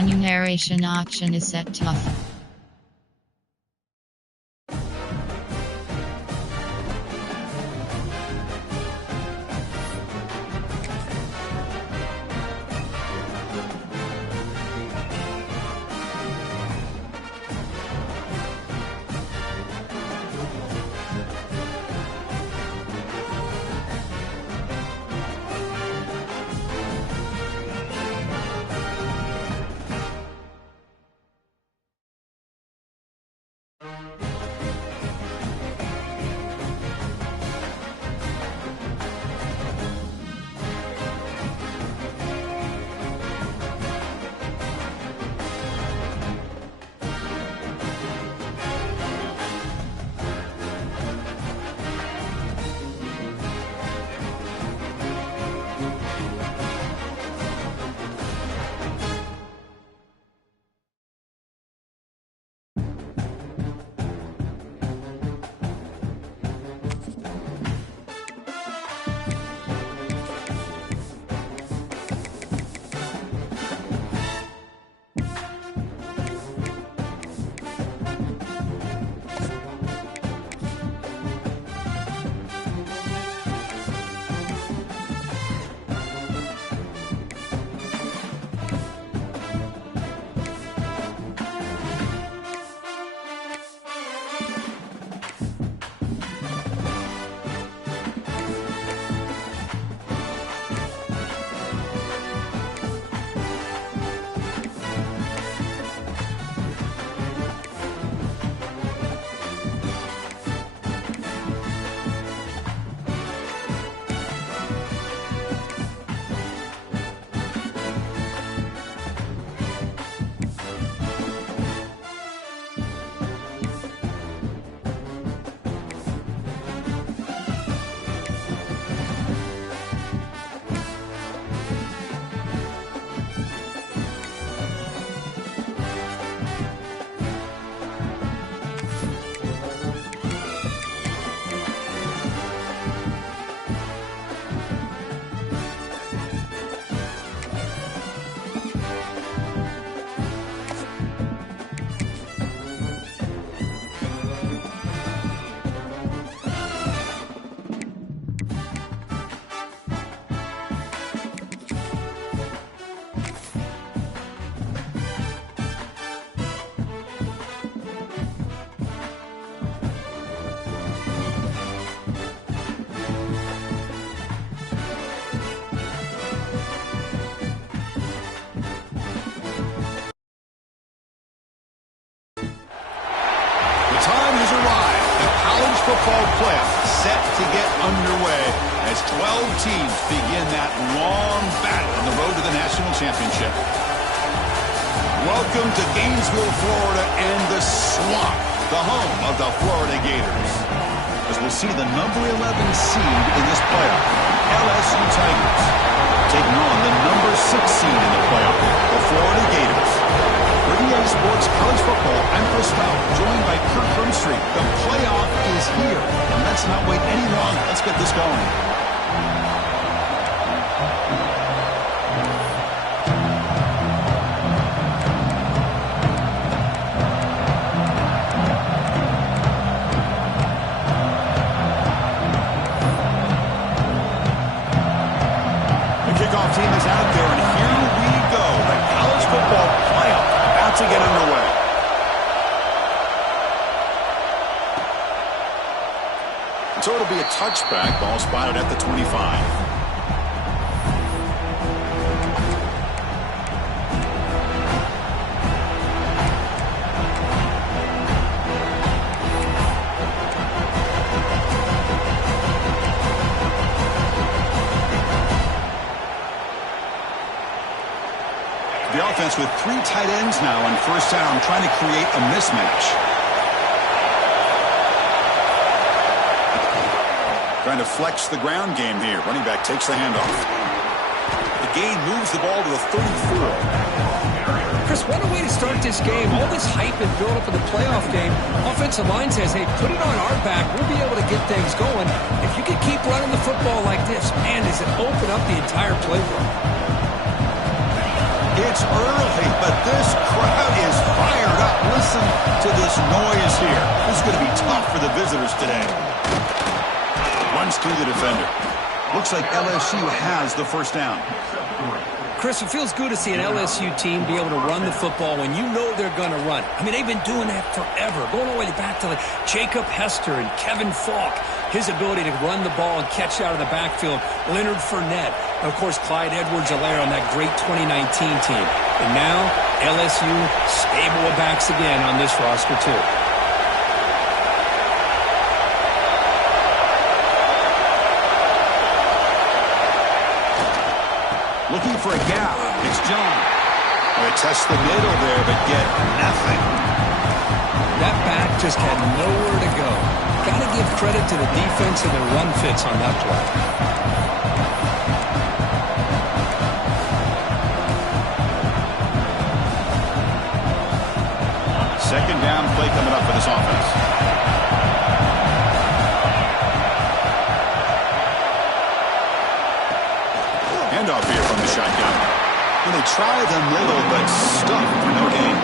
Remuneration auction is set tough. Football playoff set to get underway as 12 teams begin that long battle on the road to the national championship. Welcome to Gainesville, Florida, and the Swamp, the home of the Florida Gators. As we'll see the number 11 seed in this playoff, LSU Tigers, taking on the number 6 seed in the playoff, the Florida Gators. For EA Sports College Football, I'm Chris Fowler, joined by Kirk Hermstreet. The playoff is here, and let's not wait any longer. Let's get this going. Team is out there, and here we go. The college football playoff about to get underway. So it'll be a touchback, ball spotted at the 25. The offense with 3 tight ends now on first down, trying to create a mismatch. Trying to flex the ground game here. Running back takes the handoff. The gain moves the ball to the 34. Chris, what a way to start this game. All this hype and build up in the playoff game. Offensive line says, hey, put it on our back. We'll be able to get things going. If you can keep running the football like this, man, does it open up the entire playbook. it's early, but this crowd is fired up. Listen to this noise here. This is going to be tough for the visitors today. Runs through the defender. Looks like LSU has the first down. Chris, it feels good to see an LSU team be able to run the football when you know they're going to run. I mean, they've been doing that forever, going all the way back to like Jacob Hester and Kevin Falk. His ability to run the ball and catch out of the backfield. Leonard Fournette. And of course, Clyde Edwards-Helaire on that great 2019 team. And now, LSU stable of backs again on this roster, too. Looking for a gap. It's John. They test the middle there, but get nothing. That back just had nowhere to go. Got to give credit to the defense and their run fits on that play. Second down play coming up for this offense. Handoff here from the shotgun. And they try the middle, but stuffed for no gain.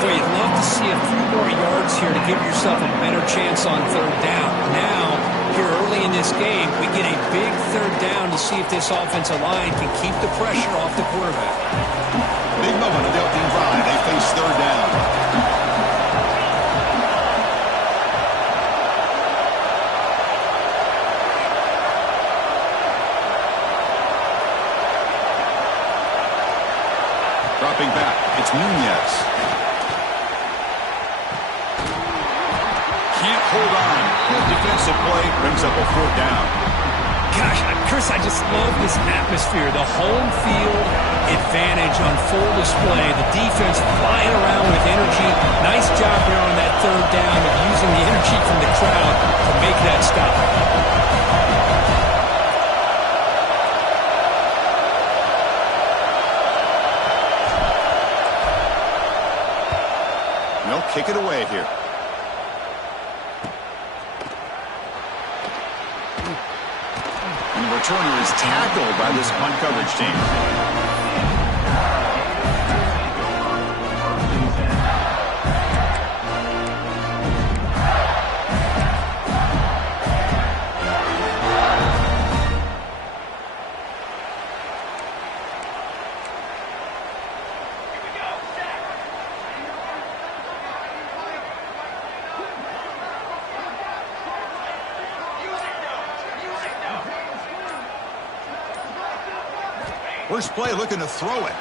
Boy, you'd love to see a few more yards here to give yourself a better chance on third down. Now, here early in this game, we get a big third down to see if this offensive line can keep the pressure off the quarterback. Big moment of the opening drive. They face third down. Dropping back, it's Nunez. Can't hold on. Good defensive play brings up a fourth down. Gosh, Chris, I just love this atmosphere. The home field advantage on full display. The defense flying around with energy. Nice job here on that third down of using the energy from the crowd to make that stop. They'll kick it away here. And the returner is tackled by this punt coverage team. First play looking to throw it.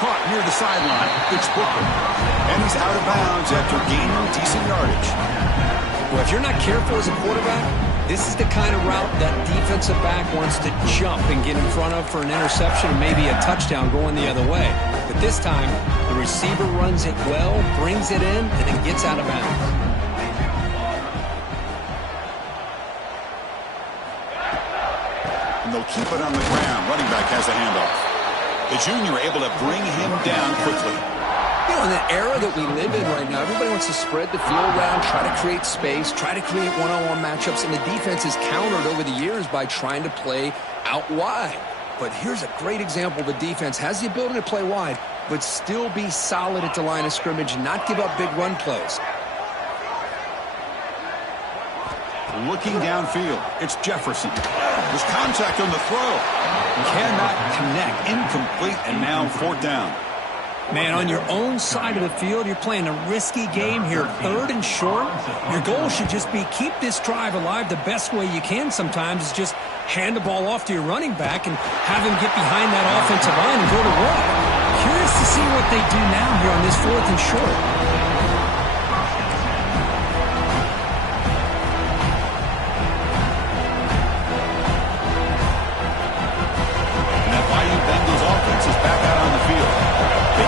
Caught near the sideline. It's Booker. And he's out of bounds after gaining decent yardage. Well, if you're not careful as a quarterback, this is the kind of route that defensive back wants to jump and get in front of for an interception and maybe a touchdown going the other way. But this time, the receiver runs it well, brings it in, and then gets out of bounds. They'll keep it on the ground. Running back has a handoff. The junior able to bring him down quickly. You know, in the era that we live in right now, everybody wants to spread the field around, try to create space, try to create one-on-one matchups, and the defense has countered over the years by trying to play out wide. But here's a great example. The defense has the ability to play wide, but still be solid at the line of scrimmage and not give up big run plays. Looking downfield, it's Jefferson. There's contact on the throw. Cannot connect. Incomplete, and now fourth down. Man, on your own side of the field, you're playing a risky game here, third and short. Your goal should just be keep this drive alive the best way you can sometimes is just hand the ball off to your running back and have him get behind that offensive line and go to work. Curious to see what they do now here on this fourth and short.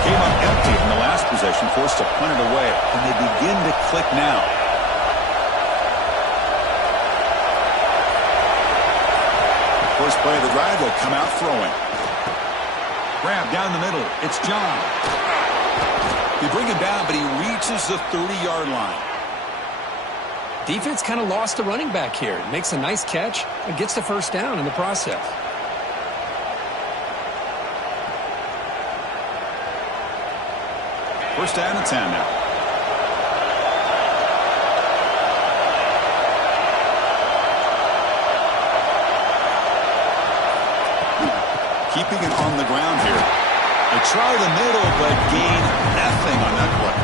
Came up empty in the last possession, forced to punt it away, and they begin to click now. First play of the drive, they'll come out throwing. Grab down the middle, it's John. They bring him down, but he reaches the 30-yard line. Defense kind of lost the running back here. Makes a nice catch and gets the first down in the process. First down and 10 now. Keeping it on the ground here. They try the middle, but gain nothing on that play.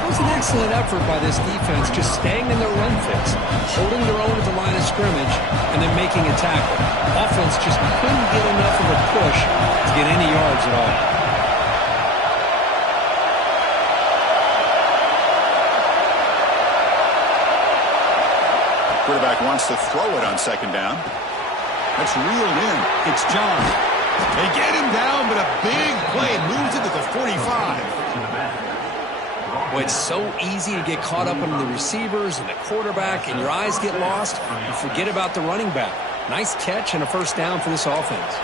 It was an excellent effort by this defense, just staying in their run fits, holding their own at the line of scrimmage, and then making a tackle. Offense just couldn't get enough of a push to get any yards at all. Quarterback wants to throw it on second down. That's reeled in. It's John. They get him down, but a big play moves it to the 45. Well, it's so easy to get caught up in the receivers and the quarterback, and your eyes get lost. You forget about the running back. Nice catch and a first down for this offense.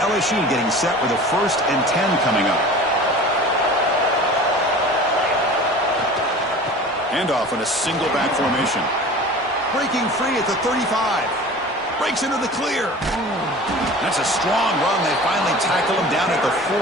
LSU getting set with a 1st and 10 coming up. Handoff in a single back formation. Breaking free at the 35. Breaks into the clear. That's a strong run. They finally tackle him down at the 4.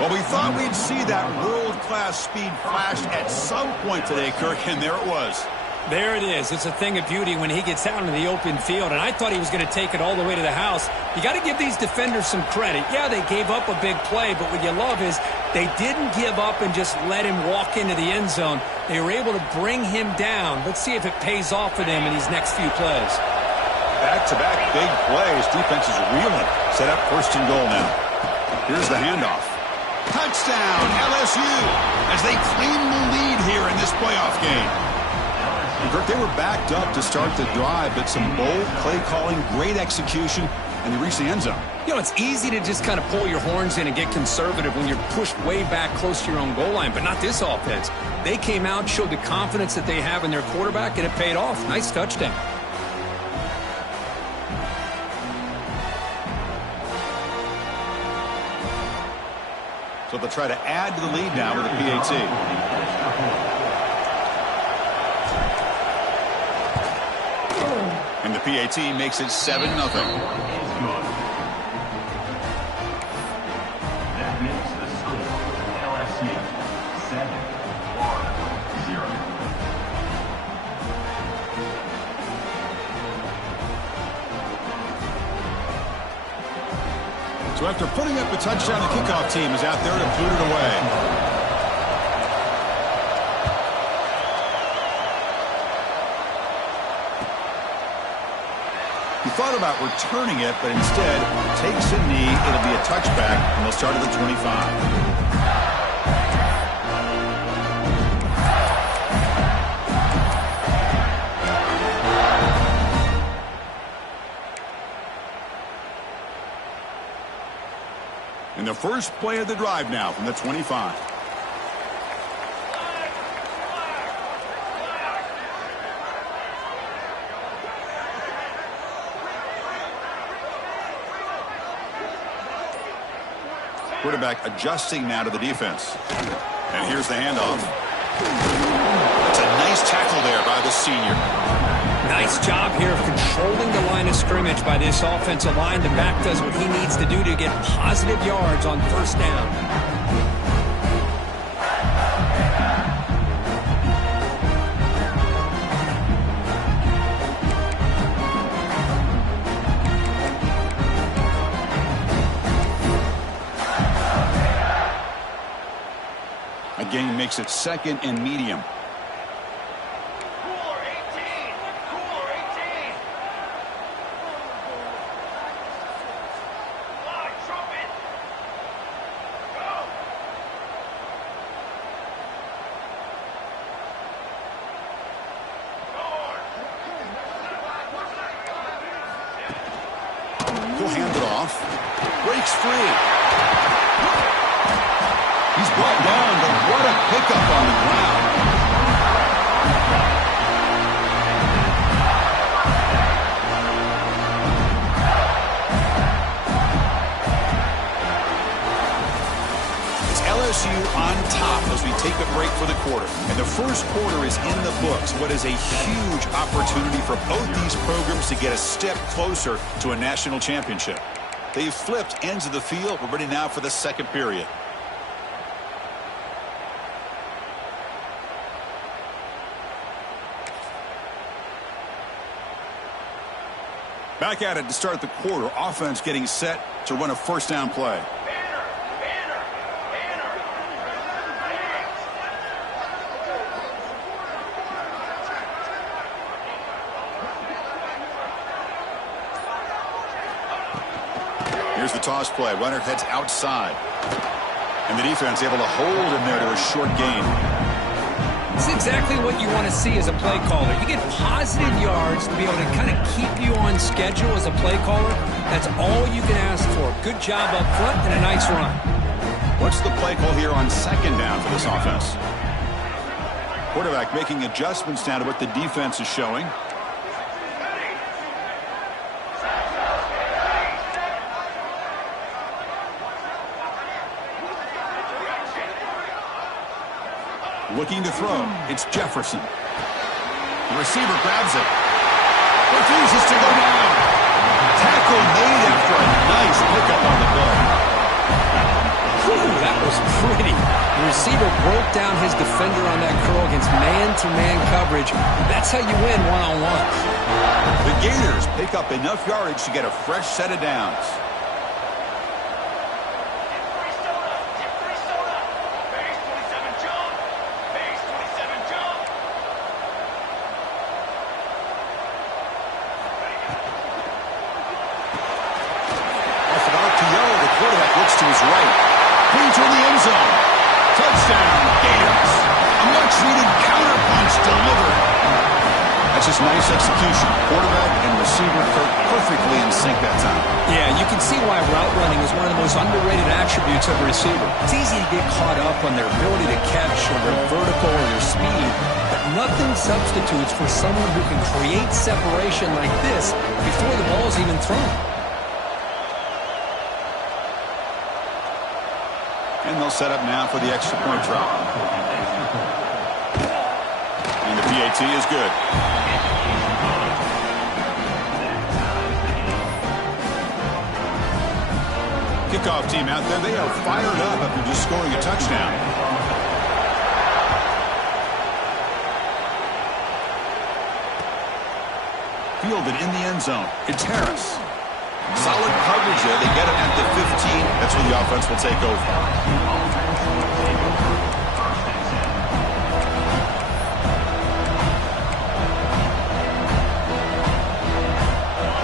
Well, we thought we'd see that world-class speed flash at some point today, Kirk, and there it was. There it is. It's a thing of beauty when he gets out into the open field, and I thought he was going to take it all the way to the house. You got to give these defenders some credit. Yeah, they gave up a big play, but what you love is they didn't give up and just let him walk into the end zone. They were able to bring him down. Let's see if it pays off for them in these next few plays. Back-to-back big plays. Defense is reeling. Set up 1st and goal now. Here's the handoff. Touchdown, LSU, as they claim the lead here in this playoff game. Kirk, they were backed up to start the drive, but some bold play calling, great execution, and they reached the end zone. You know, it's easy to just kind of pull your horns in and get conservative when you're pushed way back close to your own goal line, but not this offense. They came out, showed the confidence that they have in their quarterback, and it paid off. Nice touchdown. So they'll try to add to the lead now with a PAT. And the PAT makes it 7-0. That makes the score LSU 7-0. So after putting up a touchdown, the kickoff team is out there to boot it away. He thought about returning it, but instead takes a knee. It'll be a touchback, and they'll start at the 25. And the first play of the drive now from the 25. Quarterback adjusting now to the defense. And here's the handoff. It's a nice tackle there by the senior. Nice job here of controlling the line of scrimmage by this offensive line. The back does what he needs to do to get positive yards on 1st down. Gain makes it 2nd and medium. Cooler 18. Cooler 18. Line, trumpet. Go. He'll hand it off. Breaks free. He's brought down, but what a pickup on the ground. It's LSU on top as we take a break for the quarter. And the first quarter is in the books. What is a huge opportunity for both these programs to get a step closer to a national championship. They've flipped ends of the field. We're ready now for the second period. Back at it to start the quarter. Offense getting set to run a first down play. Here's the toss play. Runner heads outside. And the defense able to hold him there to a short gain. It's exactly what you want to see as a play caller. You get positive yards to be able to kind of keep you on schedule as a play caller. That's all you can ask for. Good job up front and a nice run. What's the play call here on second down for this offense? Quarterback making adjustments down to what the defense is showing. Looking to throw. It's Jefferson. The receiver grabs it. Refuses to go down. Tackle made after a nice pickup on the play. Whew, that was pretty. The receiver broke down his defender on that curl against man-to-man coverage. That's how you win one-on-ones. The Gators pick up enough yardage to get a fresh set of downs. To his right. Clean toward the end zone. Touchdown, Gators. A much-needed counterpunch delivered. That's just nice execution. Quarterback and receiver perfectly in sync that time. Yeah, you can see why route running is one of the most underrated attributes of a receiver. It's easy to get caught up on their ability to catch or their vertical or their speed, but nothing substitutes for someone who can create separation like this before the ball is even thrown. And they'll set up now for the extra point drop. And the PAT is good. Kickoff team out there. They are fired up after just scoring a touchdown. Fielded in the end zone. It's Harris. Solid coverage there. They get it at the 15. That's where the offense will take over.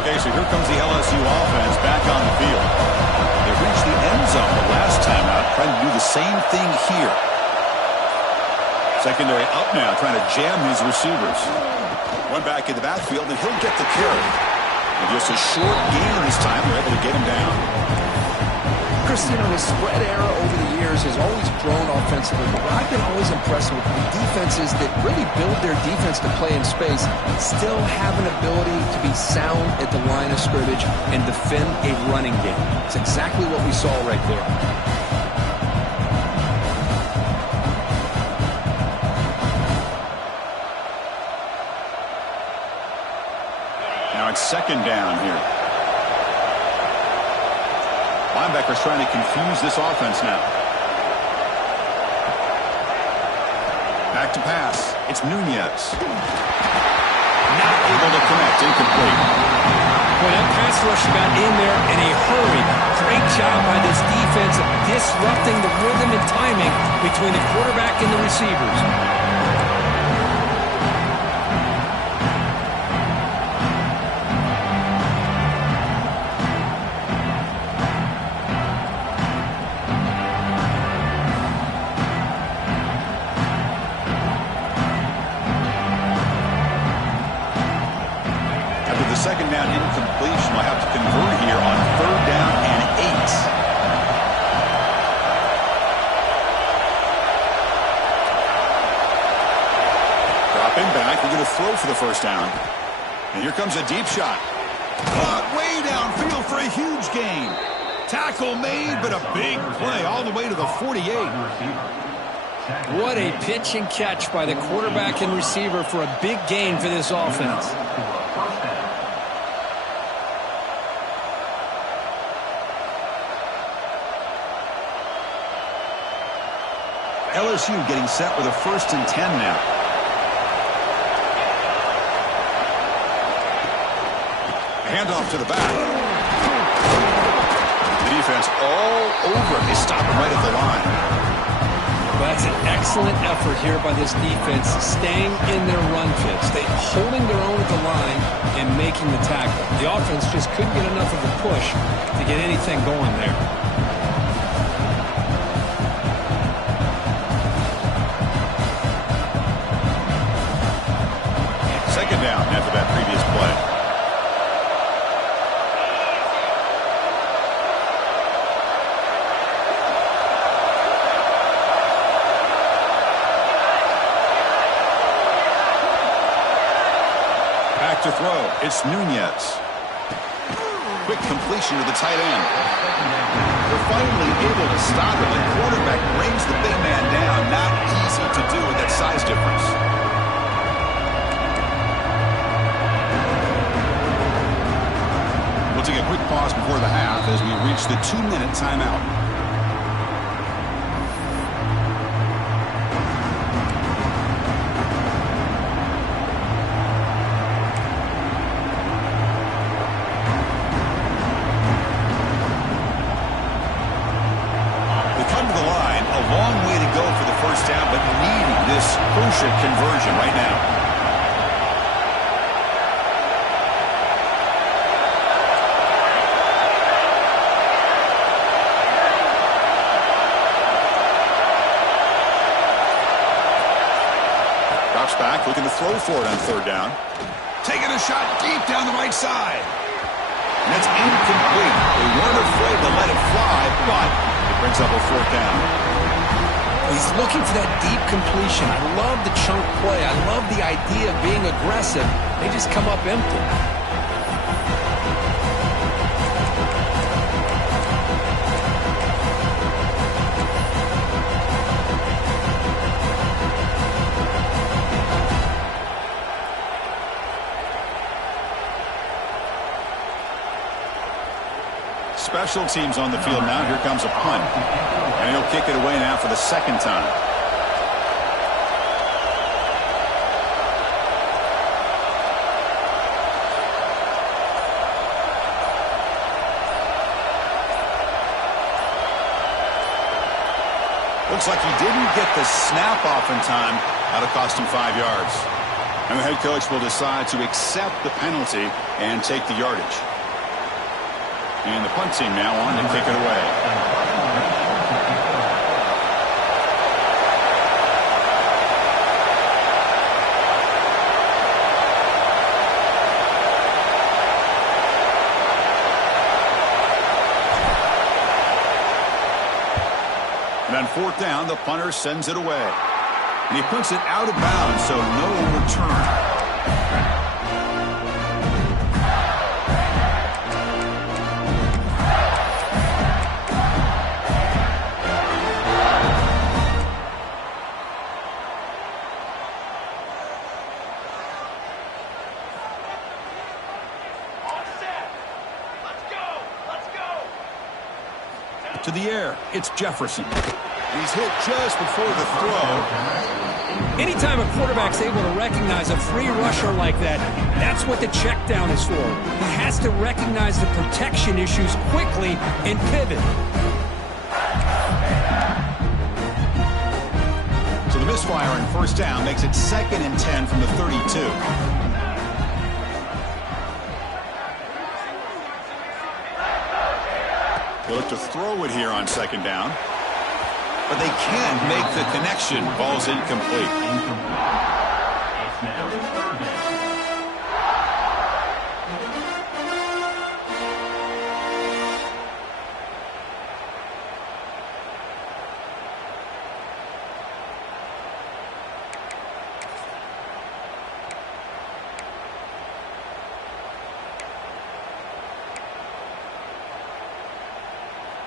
Okay, so here comes the LSU offense back on the field. They reached the end zone the last time out, trying to do the same thing here. Secondary up now, trying to jam these receivers. One back in the backfield, and he'll get the carry. And just a short gain this time, they're able to get him down. Chris, you know, the spread era over the years has always grown offensively, but I've been always impressed with defenses that really build their defense to play in space, still have an ability to be sound at the line of scrimmage and defend a running game. It's exactly what we saw right there. Now it's second down here. Linebackers trying to confuse this offense now. Back to pass. It's Nunez. Not able to connect. Incomplete. Well, that pass rush got in there in a hurry. Great job by this defense of disrupting the rhythm and timing between the quarterback and the receivers. Second down incompletion. Will have to convert here on third down and 8. Dropping back. We're going to throw for the first down. And here comes a deep shot. Caught way downfield for a huge gain. Tackle made, but a big play all the way to the 48. What a pitch and catch by the quarterback and receiver for a big gain for this offense. LSU getting set with a 1st and 10 now. Handoff to the back. The defense all over him. They stop him right at the line. Well, that's an excellent effort here by this defense, staying in their run fits. Holding their own at the line and making the tackle. The offense just couldn't get enough of a push to get anything going there. Second down after that previous play. To throw, it's Nunez. Quick completion to the tight end. They're finally able to stop him. The quarterback brings the big man down. Not easy to do with that size difference. We'll take a quick pause before the half as we reach the 2-minute timeout. Conversion right now. Drops back, looking to throw for it on 3rd down. Taking a shot deep down the right side. And that's incomplete. They weren't afraid to let it fly, but it brings up a 4th down. He's looking for that deep completion. I love the chunk play. I love the idea of being aggressive. They just come up empty. Special teams on the field now. Here comes a punt. And he'll kick it away now for the 2nd time. Looks like he didn't get the snap off in time. That'll cost him 5 yards. And the head coach will decide to accept the penalty and take the yardage. And the punt team now on to kick it away. And on 4th down, the punter sends it away. And he puts it out of bounds, so no return. To the air, it's Jefferson. He's hit just before the throw. Anytime a quarterback's able to recognize a free rusher like that, that's what the check down is for. He has to recognize the protection issues quickly and pivot. So the misfire on 1st down makes it 2nd and 10 from the 32. They'll look to throw it here on 2nd down. But they can't make the connection. Ball's incomplete. It's now 3rd down.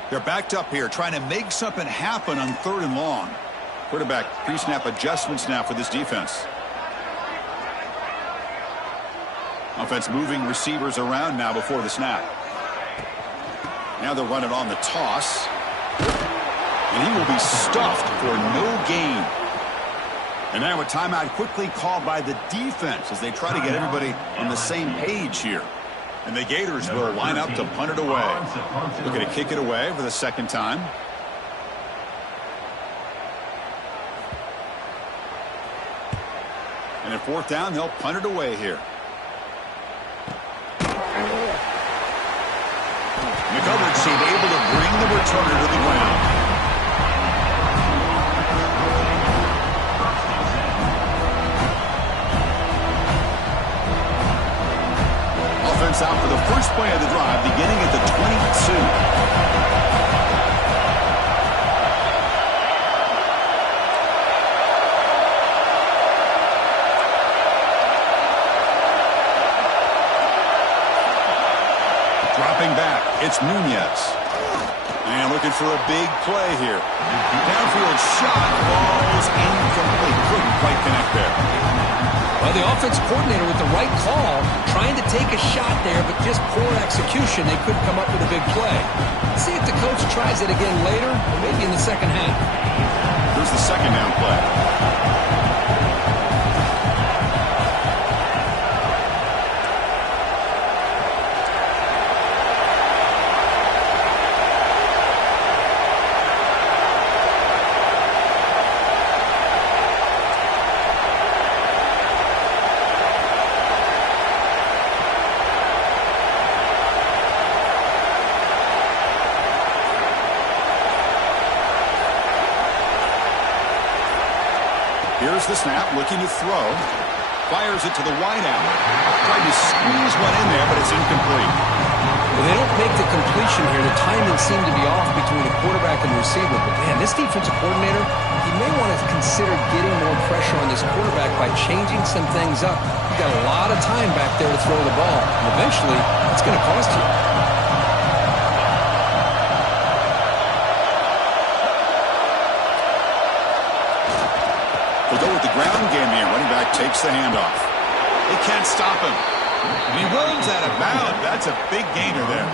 They're backed up here, trying to make something happen on 3rd and long. Quarterback pre-snap adjustments now for this defense. Offense moving receivers around now before the snap. Now they'll run it on the toss. And he will be stuffed for no gain. And now a timeout quickly called by the defense as they try to get everybody on the same page here. And the Gators will line up to punt it away. Looking to kick it away for the second time. And at 4th down, they'll punt it away here. McCovern seemed able to bring the returner to the ground. Offense out for the first play of the drive, beginning at the 22. Dropping back, it's Nunez. And looking for a big play here. Downfield shot falls incomplete. Couldn't quite connect there. Well, the offense coordinator with the right call, trying to take a shot there, but just poor execution. They couldn't come up with a big play. See if the coach tries it again later, or maybe in the second half. Here's the second down play. Here's the snap, looking to throw. Fires it to the wideout. Trying to squeeze one in there, but it's incomplete. Well, they don't make the completion here. The timing seemed to be off between the quarterback and the receiver. But, man, this defensive coordinator, he may want to consider getting more pressure on this quarterback by changing some things up. You've got a lot of time back there to throw the ball. And eventually, it's going to cost you. They'll go with the ground game here. Running back takes the handoff. They can't stop him. And he runs out of bounds. That's a big gainer there.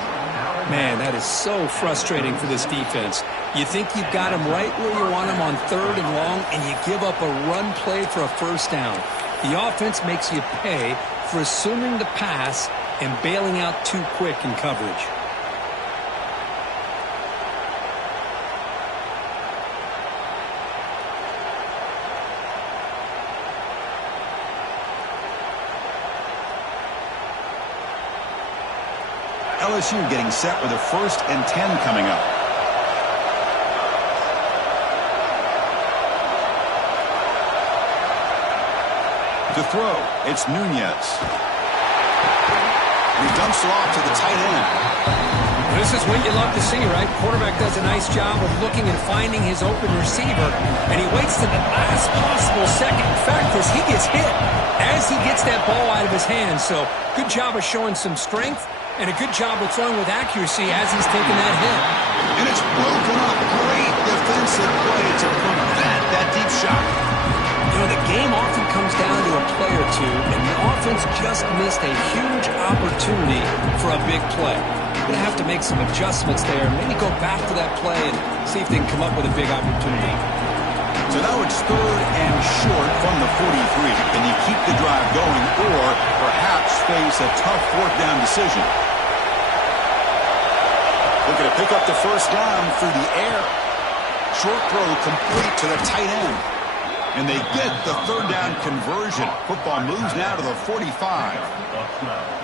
Man, that is so frustrating for this defense. You think you've got him right where you want him on 3rd and long, and you give up a run play for a first down. The offense makes you pay for assuming the pass and bailing out too quick in coverage. LSU getting set with a 1st and 10 coming up. To throw, it's Nunez. He dumps it off to the tight end. This is what you love to see, right? Quarterback does a nice job of looking and finding his open receiver, and he waits to the last possible second. In fact, as he gets hit, as he gets that ball out of his hands. So good job of showing some strength, and a good job of throwing with accuracy as he's taking that hit. And it's broken up. Great defensive play to prevent that deep shot. You know, the game often comes down to a play or two, and the offense just missed a huge opportunity for a big play. They're going to have to make some adjustments there, maybe go back to that play and see if they can come up with a big opportunity. So now it's 3rd and short from the 43. Can you keep the drive going or perhaps face a tough 4th down decision? Looking to pick up the first down through the air. Short throw complete to the tight end. And they get the 3rd down conversion. Football moves now to the 45.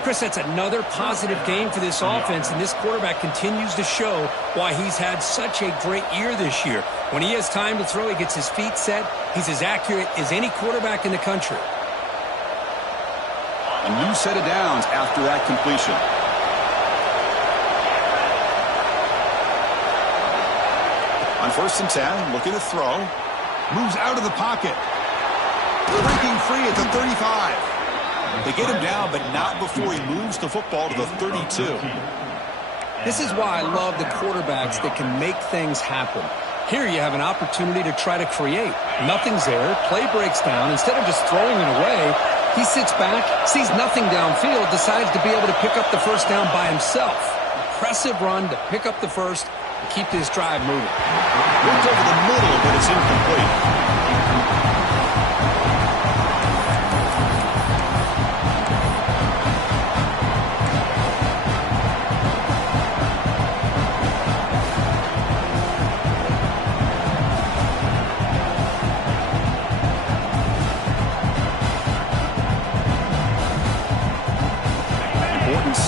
Chris, that's another positive game for this offense, and this quarterback continues to show why he's had such a great year this year. When he has time to throw, he gets his feet set. He's as accurate as any quarterback in the country. A new set of downs after that completion. On 1st and 10, looking to throw. Moves out of the pocket. Breaking free at the 35. They get him down, but not before he moves the football to the 32. This is why I love the quarterbacks that can make things happen. Here you have an opportunity to try to create. Nothing's there. Play breaks down. Instead of just throwing it away, he sits back, sees nothing downfield, decides to be able to pick up the first down by himself. Impressive run to pick up the first and keep this drive moving. Looked over the middle, but it's incomplete.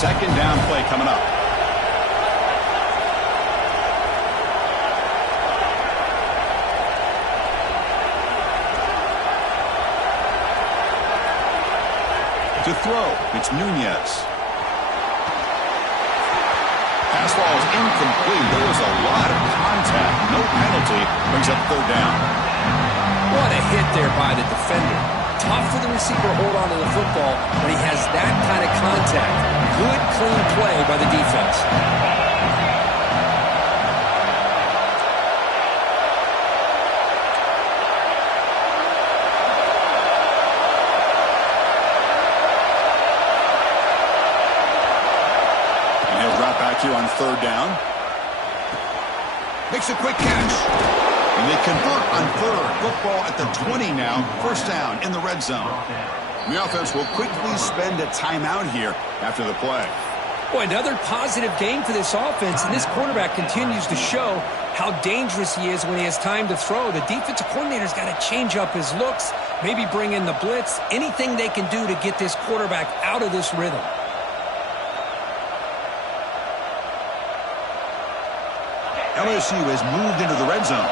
Second down play coming up. To throw, it's Nunez. Pass ball is incomplete. There was a lot of contact. No penalty. Brings up third down. What a hit there by the defender. Tough for the receiver to hold on to the football when he has that kind of contact. Good, clean play by the defense. And he'll drop back here on third down. Makes a quick catch. And they convert on third. Football at the 20 now. First down in the red zone. The offense will quickly spend a timeout here after the play. Boy, another positive game for this offense, and this quarterback continues to show how dangerous he is when he has time to throw. The defensive coordinator's got to change up his looks, maybe bring in the blitz, anything they can do to get this quarterback out of this rhythm. LSU has moved into the red zone.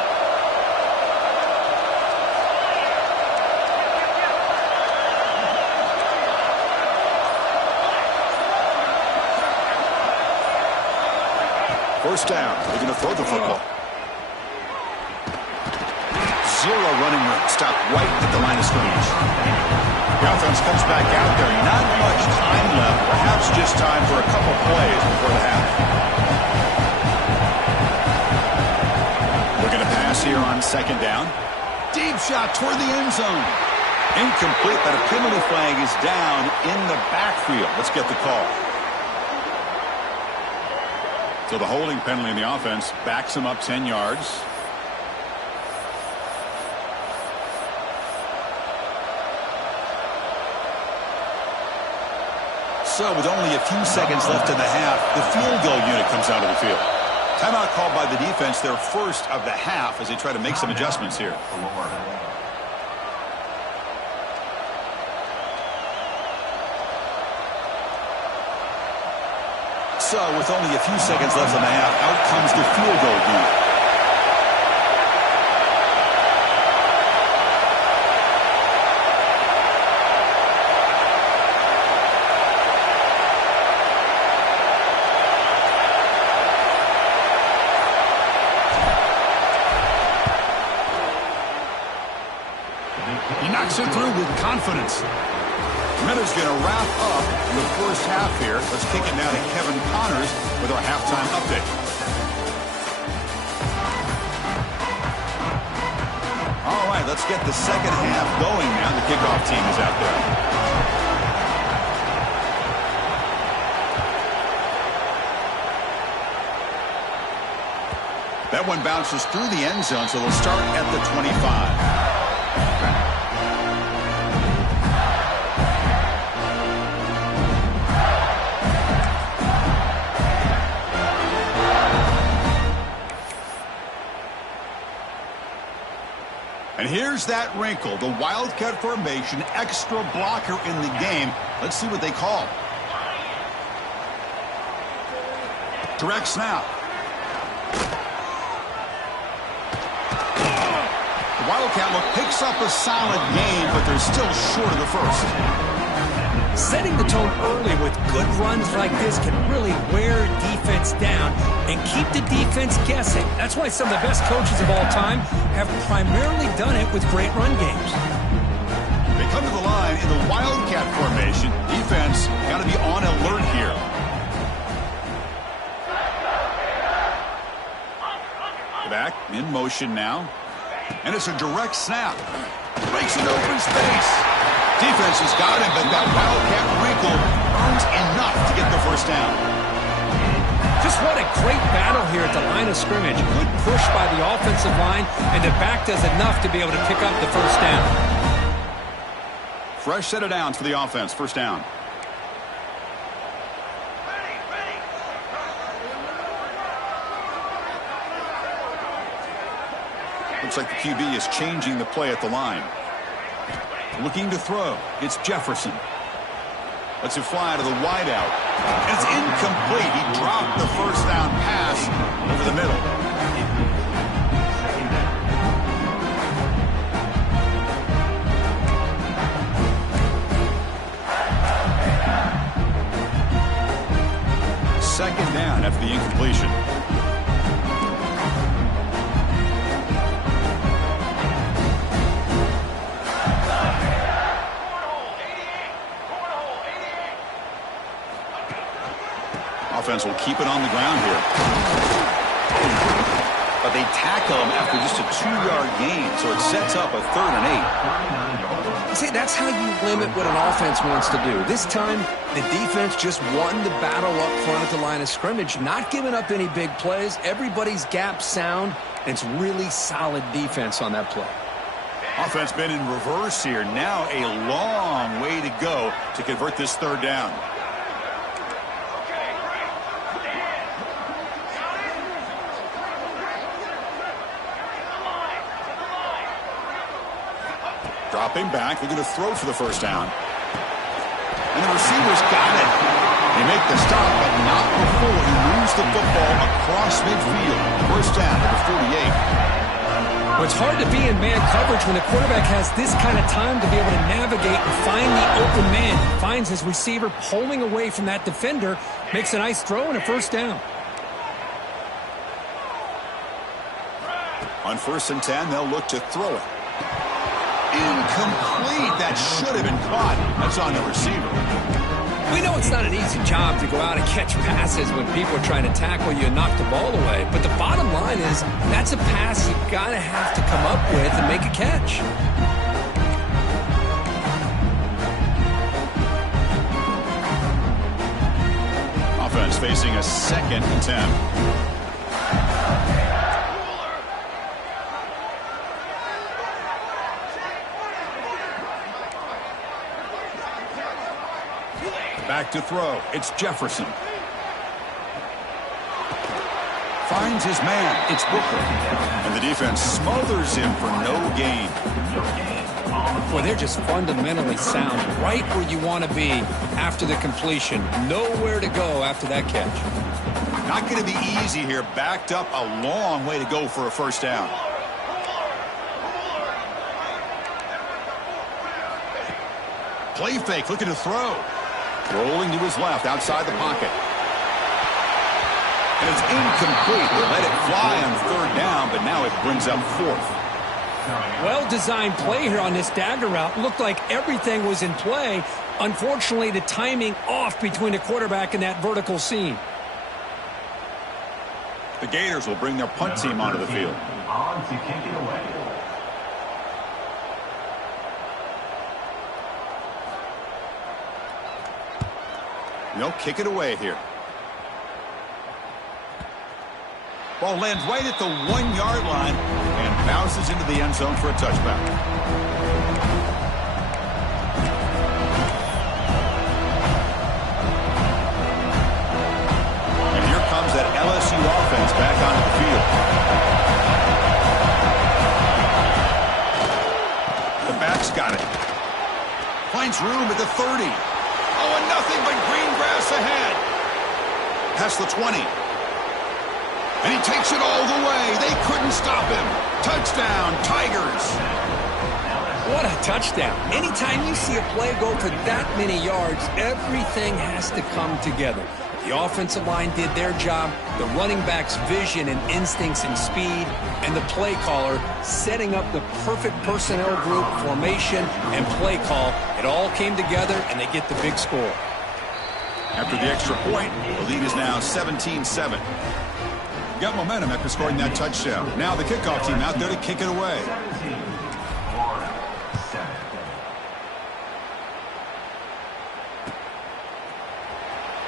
First down. They're going to throw the football. Zero running room. Stopped right at the line of scrimmage. The offense comes back out there. Not much time left. Perhaps just time for a couple plays before the half. We're going to pass here on second down. Deep shot toward the end zone. Incomplete, but a penalty flag is down in the backfield. Let's get the call. So the holding penalty in the offense backs him up 10 yards. So with only a few seconds left in the half, the field goal unit comes out of the field. Timeout called by the defense, their first of the half, as they try to make some adjustments here. So, with only a few seconds left in the half, out comes the field goal unit. He knocks it through with confidence. Miller's going to wrap up the first half here. Let's kick it now to Kevin Connors with our halftime update. All right, let's get the second half going now. The kickoff team is out there. That one bounces through the end zone, so they'll start at the 25. And here's that wrinkle, the Wildcat formation, extra blocker in the game. Let's see what they call. Direct snap. The Wildcat look picks up a solid game, but they're still short of the first. Setting the tone early with good runs like this can really wear defense down and keep the defense guessing. That's why some of the best coaches of all time have primarily done it with great run games. They come to the line in the Wildcat formation. Defense got to be on alert here. Back in motion now. And it's a direct snap. Breaks into open space. Defense has got him, but that Wildcat wrinkle earns enough to get the first down. Just what a great battle here at the line of scrimmage. Good push by the offensive line, and the back does enough to be able to pick up the first down. Fresh set of downs for the offense. First down. Looks like the QB is changing the play at the line. Looking to throw. It's Jefferson. Lets it fly to the wideout. And it's incomplete. He dropped the first down pass over the middle. Second down after the incompletion. Offense will keep it on the ground here. But they tackle him after just a 2-yard gain, so it sets up a 3rd and 8. See, that's how you limit what an offense wants to do. This time, the defense just won the battle up front at the line of scrimmage, not giving up any big plays. Everybody's gap sound, and it's really solid defense on that play. Offense been in reverse here. Now a long way to go to convert this 3rd down. Dropping back, looking to throw for the first down. And the receiver's got it. They make the stop, but not before he moves the football across midfield. First down at the 48. Well, it's hard to be in man coverage when the quarterback has this kind of time to be able to navigate and find the open man. He finds his receiver pulling away from that defender, makes a nice throw and a first down. On 1st and 10, they'll look to throw it. Incomplete. That should have been caught. That's on the receiver. We know it's not an easy job to go out and catch passes when people are trying to tackle you and knock the ball away. But the bottom line is that's a pass you've got to have to come up with and make a catch. Offense facing a 2nd and 10. Back to throw. It's Jefferson. Finds his man. It's Booker. And the defense smothers him for no gain. Boy, they're just fundamentally sound right where you want to be after the completion. Nowhere to go after that catch. Not going to be easy here. Backed up a long way to go for a first down. Play fake. Looking to throw. Rolling to his left, outside the pocket. And it's incomplete. They let it fly on 3rd down, but now it brings up 4th. Well-designed play here on this dagger route. Looked like everything was in play. Unfortunately, the timing off between the quarterback and that vertical seam. The Gators will bring their punt team onto the field. On to kick it away. They'll kick it away here. Ball lands right at the 1-yard line and bounces into the end zone for a touchback. And here comes that LSU offense back onto the field. The back's got it. Finds room at the 30. Oh, and nothing but green grass ahead. Past the 20. And he takes it all the way. They couldn't stop him. Touchdown, Tigers. What a touchdown. Anytime you see a play go for that many yards, everything has to come together. The offensive line did their job, the running back's vision and instincts and speed, and the play caller setting up the perfect personnel group, formation, and play call. It all came together, and they get the big score. After the extra point, the lead is now 17-7. Got momentum after scoring that touchdown. Now the kickoff team out there to kick it away. 17, Florida 7.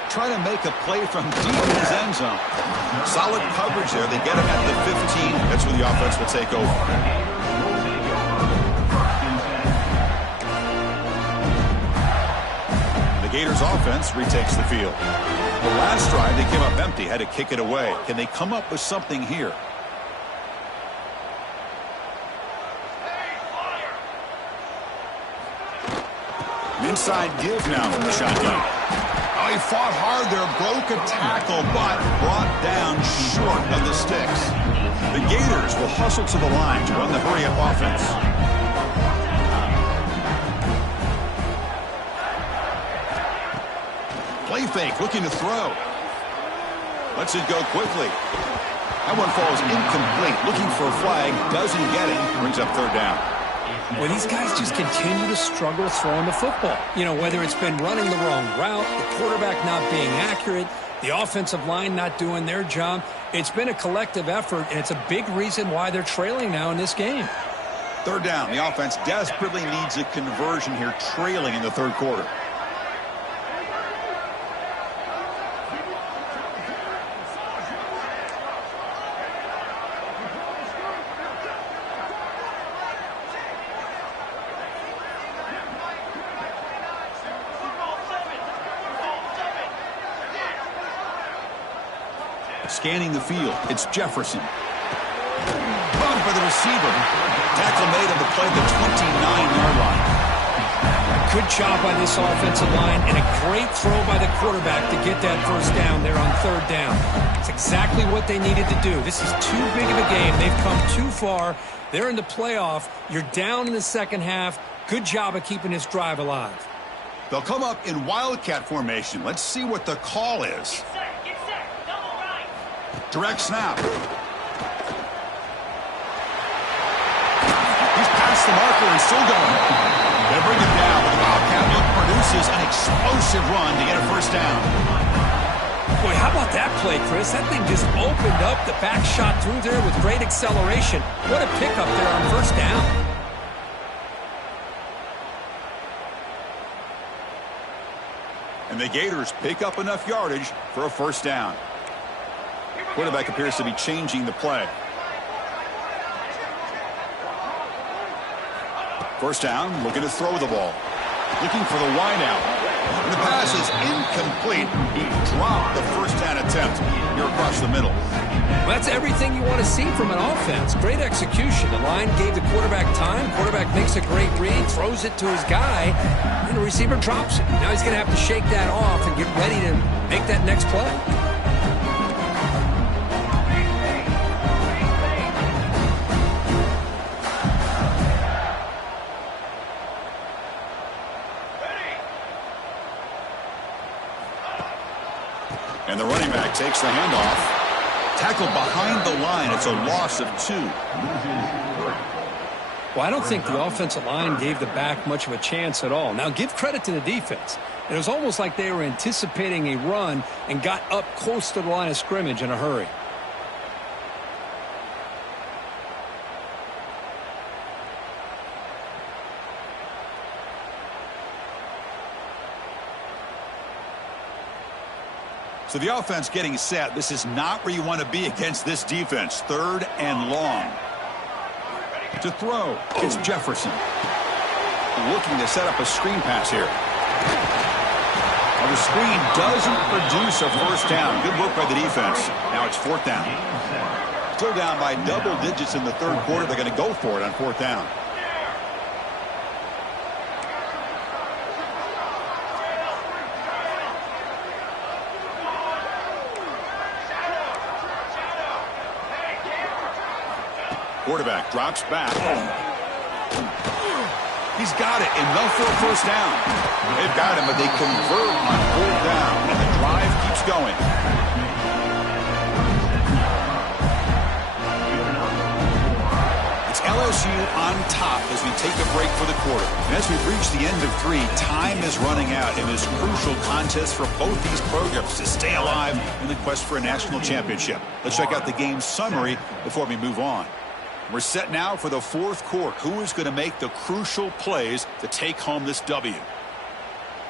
Trying to make a play from deep in his end zone. Solid coverage there. They get him at the 15. That's where the offense will take over. The Gators offense retakes the field. The last drive, they came up empty, had to kick it away. Can they come up with something here? An inside give now from the shotgun. Oh, he fought hard there, broke a tackle, but brought down short of the sticks. The Gators will hustle to the line to run the hurry-up offense. Play fake, looking to throw. Lets it go quickly. That one falls incomplete. Looking for a flag, doesn't get it. Brings up third down. Well, these guys just continue to struggle throwing the football. You know, whether it's been running the wrong route, the quarterback not being accurate, the offensive line not doing their job. It's been a collective effort, and it's a big reason why they're trailing now in this game. Third down. The offense desperately needs a conversion here, trailing in the third quarter. Scanning the field, it's Jefferson. Bumped by the receiver. Tackle made on the play at the 29-yard line. Good job by this offensive line and a great throw by the quarterback to get that first down there on third down. It's exactly what they needed to do. This is too big of a game. They've come too far. They're in the playoff. You're down in the second half. Good job of keeping this drive alive. They'll come up in Wildcat formation. Let's see what the call is. Direct snap. He's past the marker and still going. They bring it down, but the Wildcat look produces an explosive run to get a first down. Boy, how about that play, Chris? That thing just opened up. The back shot through there with great acceleration. What a pickup there on first down. And the Gators pick up enough yardage for a first down. Quarterback appears to be changing the play. First down, looking to throw the ball. Looking for the wideout. And the pass is incomplete. He dropped the first down attempt here across the middle. Well, that's everything you want to see from an offense. Great execution. The line gave the quarterback time. Quarterback makes a great read, throws it to his guy, and the receiver drops it. Now he's going to have to shake that off and get ready to make that next play. And the running back takes the handoff. Tackled behind the line. It's a loss of 2. Well, I don't think the offensive line gave the back much of a chance at all. Now, give credit to the defense. It was almost like they were anticipating a run and got up close to the line of scrimmage in a hurry. So the offense getting set. This is not where you want to be against this defense. Third and long. To throw, it's Jefferson. Looking to set up a screen pass here. Well, the screen doesn't produce a first down. Good work by the defense. Now it's fourth down. Still down by double digits in the third quarter. They're going to go for it on fourth down. Quarterback drops back. He's got it. Enough for a first down. They've got him, but they convert on fourth down, and the drive keeps going. It's LSU on top as we take a break for the quarter. And as we've reached the end of 3, time is running out in this crucial contest for both these programs to stay alive in the quest for a national championship. Let's check out the game summary before we move on. We're set now for the 4th quarter. Who is going to make the crucial plays to take home this W?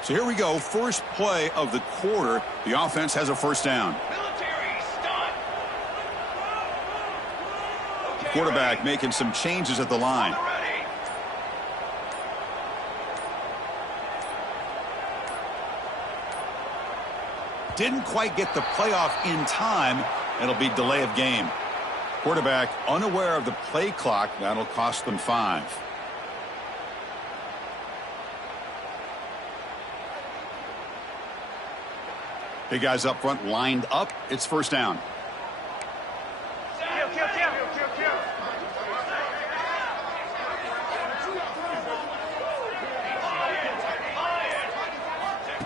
So here we go. First play of the quarter. The offense has a first down. Quarterback making some changes at the line. Didn't quite get the playoff in time. It'll be delay of game. Quarterback unaware of the play clock. That'll cost them 5. Big guys up front lined up. It's first down.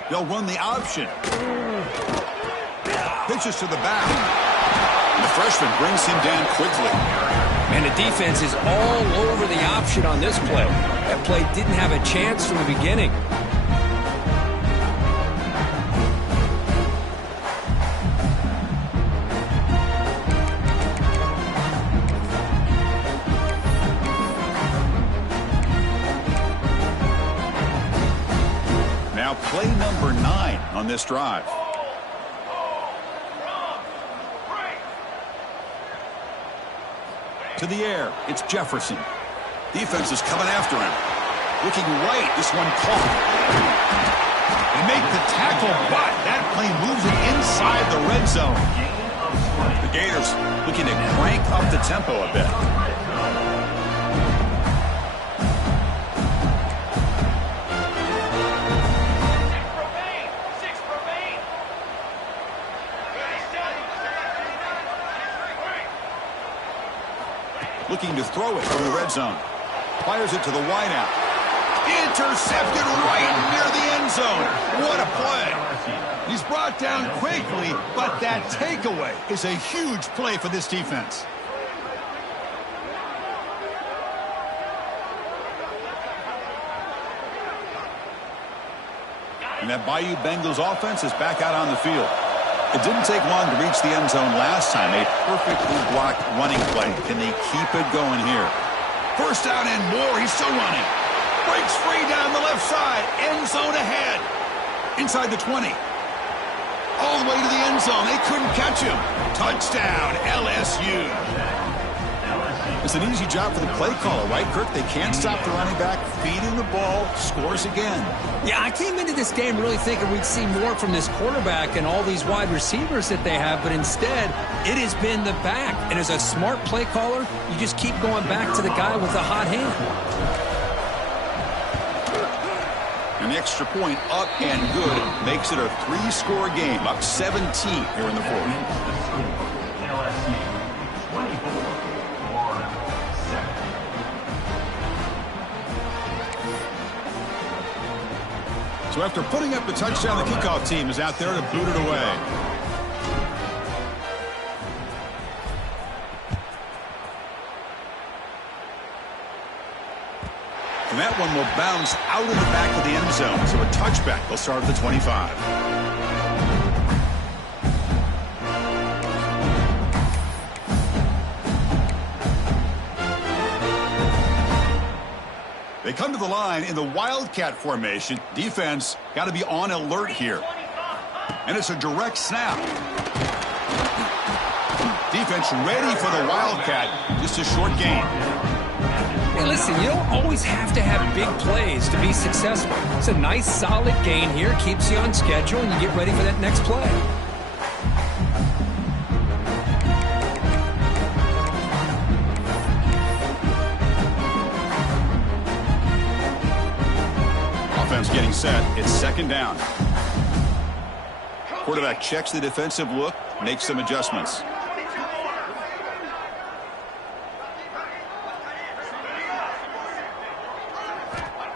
They'll run the option. Pitches to the back. And the freshman brings him down quickly. And the defense is all over the option on this play. That play didn't have a chance from the beginning. Now play number 9 on this drive. To the air, it's Jefferson. Defense is coming after him. Looking right, this one caught. They make the tackle, but that play moves it inside the red zone. The Gators looking to crank up the tempo a bit. Looking to throw it from the red zone. Fires it to the wideout. Intercepted right near the end zone. What a play. He's brought down quickly, but that takeaway is a huge play for this defense. And that Bayou Bengals offense is back out on the field. It didn't take long to reach the end zone last time. A perfectly blocked running play. Can they keep it going here? First down and more. He's still running. Breaks free down the left side. End zone ahead. Inside the 20. All the way to the end zone. They couldn't catch him. Touchdown, LSU. It's an easy job for the play caller, right, Kirk? They can't stop the running back. Feed him the ball. Scores again. Yeah, I came into this game really thinking we'd see more from this quarterback and all these wide receivers that they have, but instead, it has been the back. And as a smart play caller, you just keep going back to the guy with the hot hand. An extra point up and good makes it a 3-score game, up 17 here in the 4th. LSU 24, Florida 7. So after putting up the touchdown, the kickoff team is out there to boot it away. And that one will bounce out of the back of the end zone. So a touchback. They'll start at the 25. They come to the line in the Wildcat formation. Defense got to be on alert here. And it's a direct snap. Defense ready for the Wildcat. Just a short gain. Hey, listen, you don't always have to have big plays to be successful. It's a nice, solid gain here. Keeps you on schedule, and you get ready for that next play. Offense getting set. It's second down. Quarterback checks the defensive look, makes some adjustments.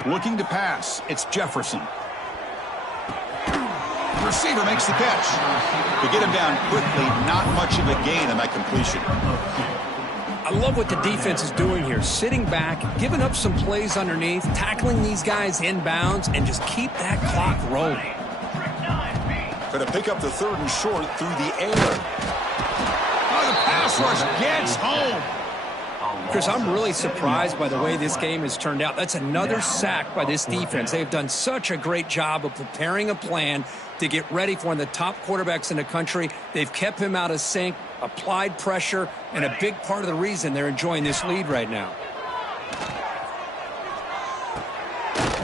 Looking to pass. It's Jefferson. The receiver makes the catch. To get him down quickly, not much of a gain on that completion. I love what the defense is doing here. Sitting back, giving up some plays underneath, tackling these guys inbounds, and just keep that clock rolling. Going to pick up the 3rd and short through the air. Oh, the pass rush gets home. Chris, I'm really surprised by the way this game has turned out. That's another sack by this defense. They've done such a great job of preparing a plan to get ready for one of the top quarterbacks in the country. They've kept him out of sync, applied pressure, and a big part of the reason they're enjoying this lead right now.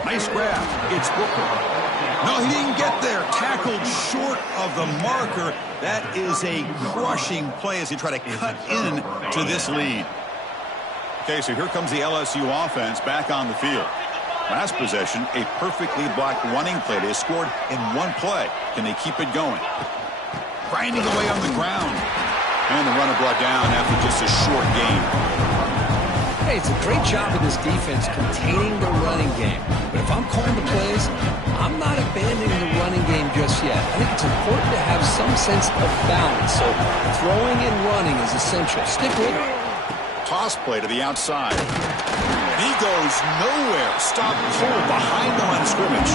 Nice grab. It's Booker. No, he didn't get there. Tackled short of the marker. That is a crushing play as they try to cut in to this lead. Okay, so here comes the LSU offense back on the field. Last possession, a perfectly blocked running play. They scored in one play. Can they keep it going? Grinding away on the ground. And the runner brought down after just a short gain. Hey, it's a great job of this defense containing the running game. But if I'm calling the plays, I'm not abandoning the running game just yet. I think it's important to have some sense of balance. So throwing and running is essential. Stick with it. Toss play to the outside. And he goes nowhere. Stop cold behind the line of scrimmage.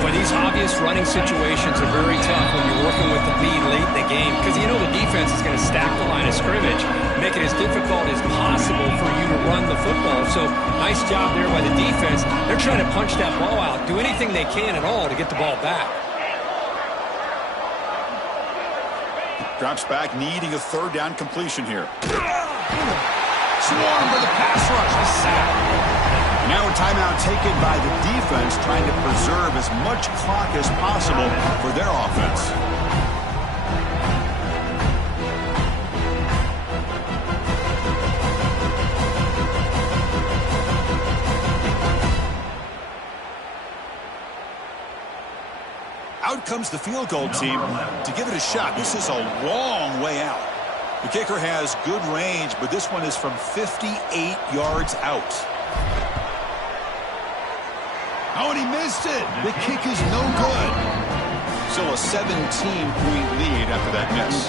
But these obvious running situations are very tough when you're working with the lead late in the game because you know the defense is going to stack the line of scrimmage, make it as difficult as possible for you to run the football. So nice job there by the defense. They're trying to punch that ball out, do anything they can at all to get the ball back. Drops back, needing a 3rd down completion here. Swarm for the pass rush. A sack. Now a timeout taken by the defense, trying to preserve as much clock as possible for their offense. Out comes the field goal team to give it a shot. This is a long way out. The kicker has good range, but this one is from 58 yards out. Oh, and he missed it. The kick is no good. Still a 17-point lead after that miss.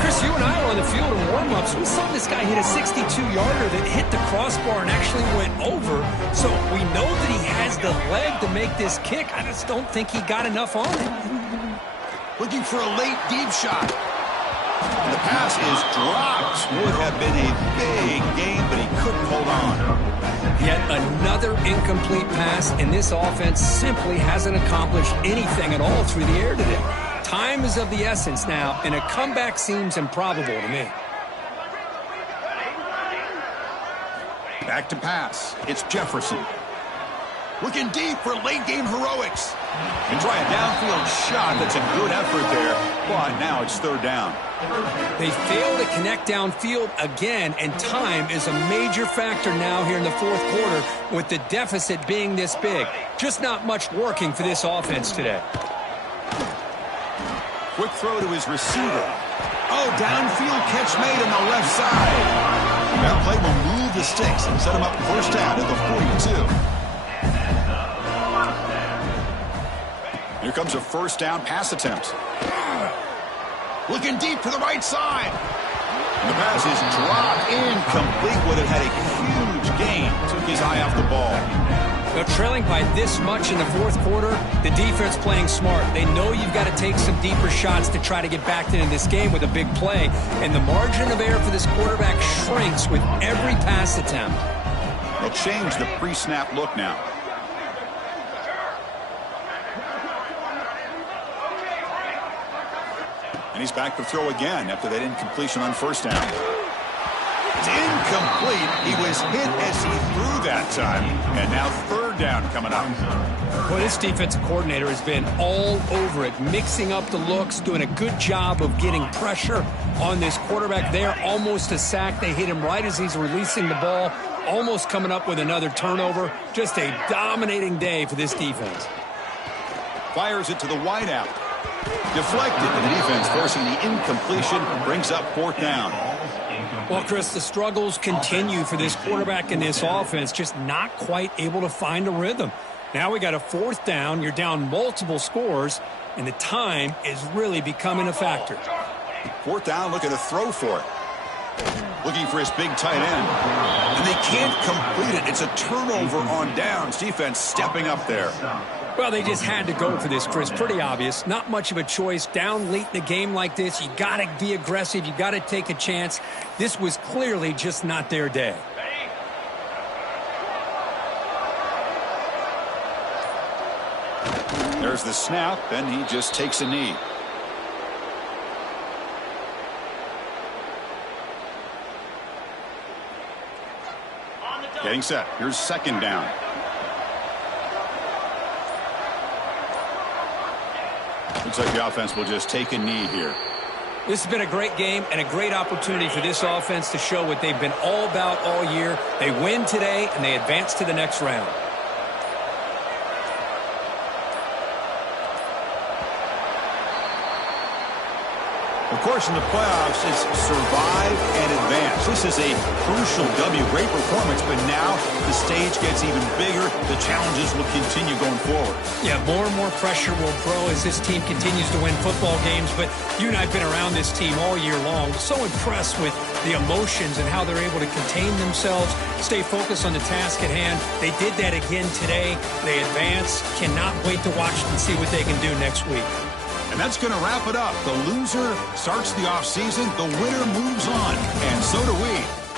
Chris, you and I were on the field in warm-ups. We saw this guy hit a 62-yarder that hit the crossbar and actually went over. So we know that he has the leg to make this kick. I just don't think he got enough on it. Looking for a late deep shot. And the pass is dropped. Would have been a big game, but he couldn't hold on. Yet another incomplete pass, and this offense simply hasn't accomplished anything at all through the air today. Time is of the essence now, and a comeback seems improbable to me. Back to pass. It's Jefferson. Looking deep for late game heroics. And try a downfield shot. That's a good effort there, but now it's 3rd down. They fail to connect downfield again, and time is a major factor now here in the 4th quarter with the deficit being this big. Just not much working for this offense today. Quick throw to his receiver. Oh, downfield catch made on the left side. That play will move the sticks and set him up 1st down at the 42. Here comes a 1st down pass attempt. Looking deep to the right side. And the pass is dropped incomplete. Would have had a huge gain. Took his eye off the ball. Now, trailing by this much in the 4th quarter, the defense playing smart. They know you've got to take some deeper shots to try to get back into this game with a big play. And the margin of error for this quarterback shrinks with every pass attempt. They'll change the pre-snap look now. And he's back to throw again after that incompletion on 1st down. It's incomplete. He was hit as he threw that time. And now 3rd down coming up. Well, this defensive coordinator has been all over it, mixing up the looks, doing a good job of getting pressure on this quarterback there. Almost a sack. They hit him right as he's releasing the ball. Almost coming up with another turnover. Just a dominating day for this defense. Fires it to the wideout. Deflected, and the defense forcing the incompletion brings up 4th down. Well, Chris, the struggles continue for this quarterback in this offense, just not quite able to find a rhythm. Now we got a 4th down, you're down multiple scores, and the time is really becoming a factor. 4th down, looking to throw for it. looking for his big tight end. And they can't complete it. It's a turnover on downs. Defense stepping up there. Well, they just had to go for this, Chris. Pretty obvious. Not much of a choice. Down late in the game like this, you got to be aggressive. You got to take a chance. This was clearly just not their day. There's the snap, and he just takes a knee. Getting set. Here's second down. Looks like the offense will just take a knee here. This has been a great game and a great opportunity for this offense to show what they've been all about all year. They win today, and they advance to the next round. Of course, in the playoffs, it's survive and advance. This is a crucial W. Great performance, but now the stage gets even bigger. The challenges will continue going forward. Yeah, more and more pressure will grow as this team continues to win football games, but you and I have been around this team all year long. So impressed with the emotions and how they're able to contain themselves, stay focused on the task at hand. They did that again today. They advance. Cannot wait to watch and see what they can do next week. And that's going to wrap it up. The loser starts the offseason. The winner moves on. And so do we.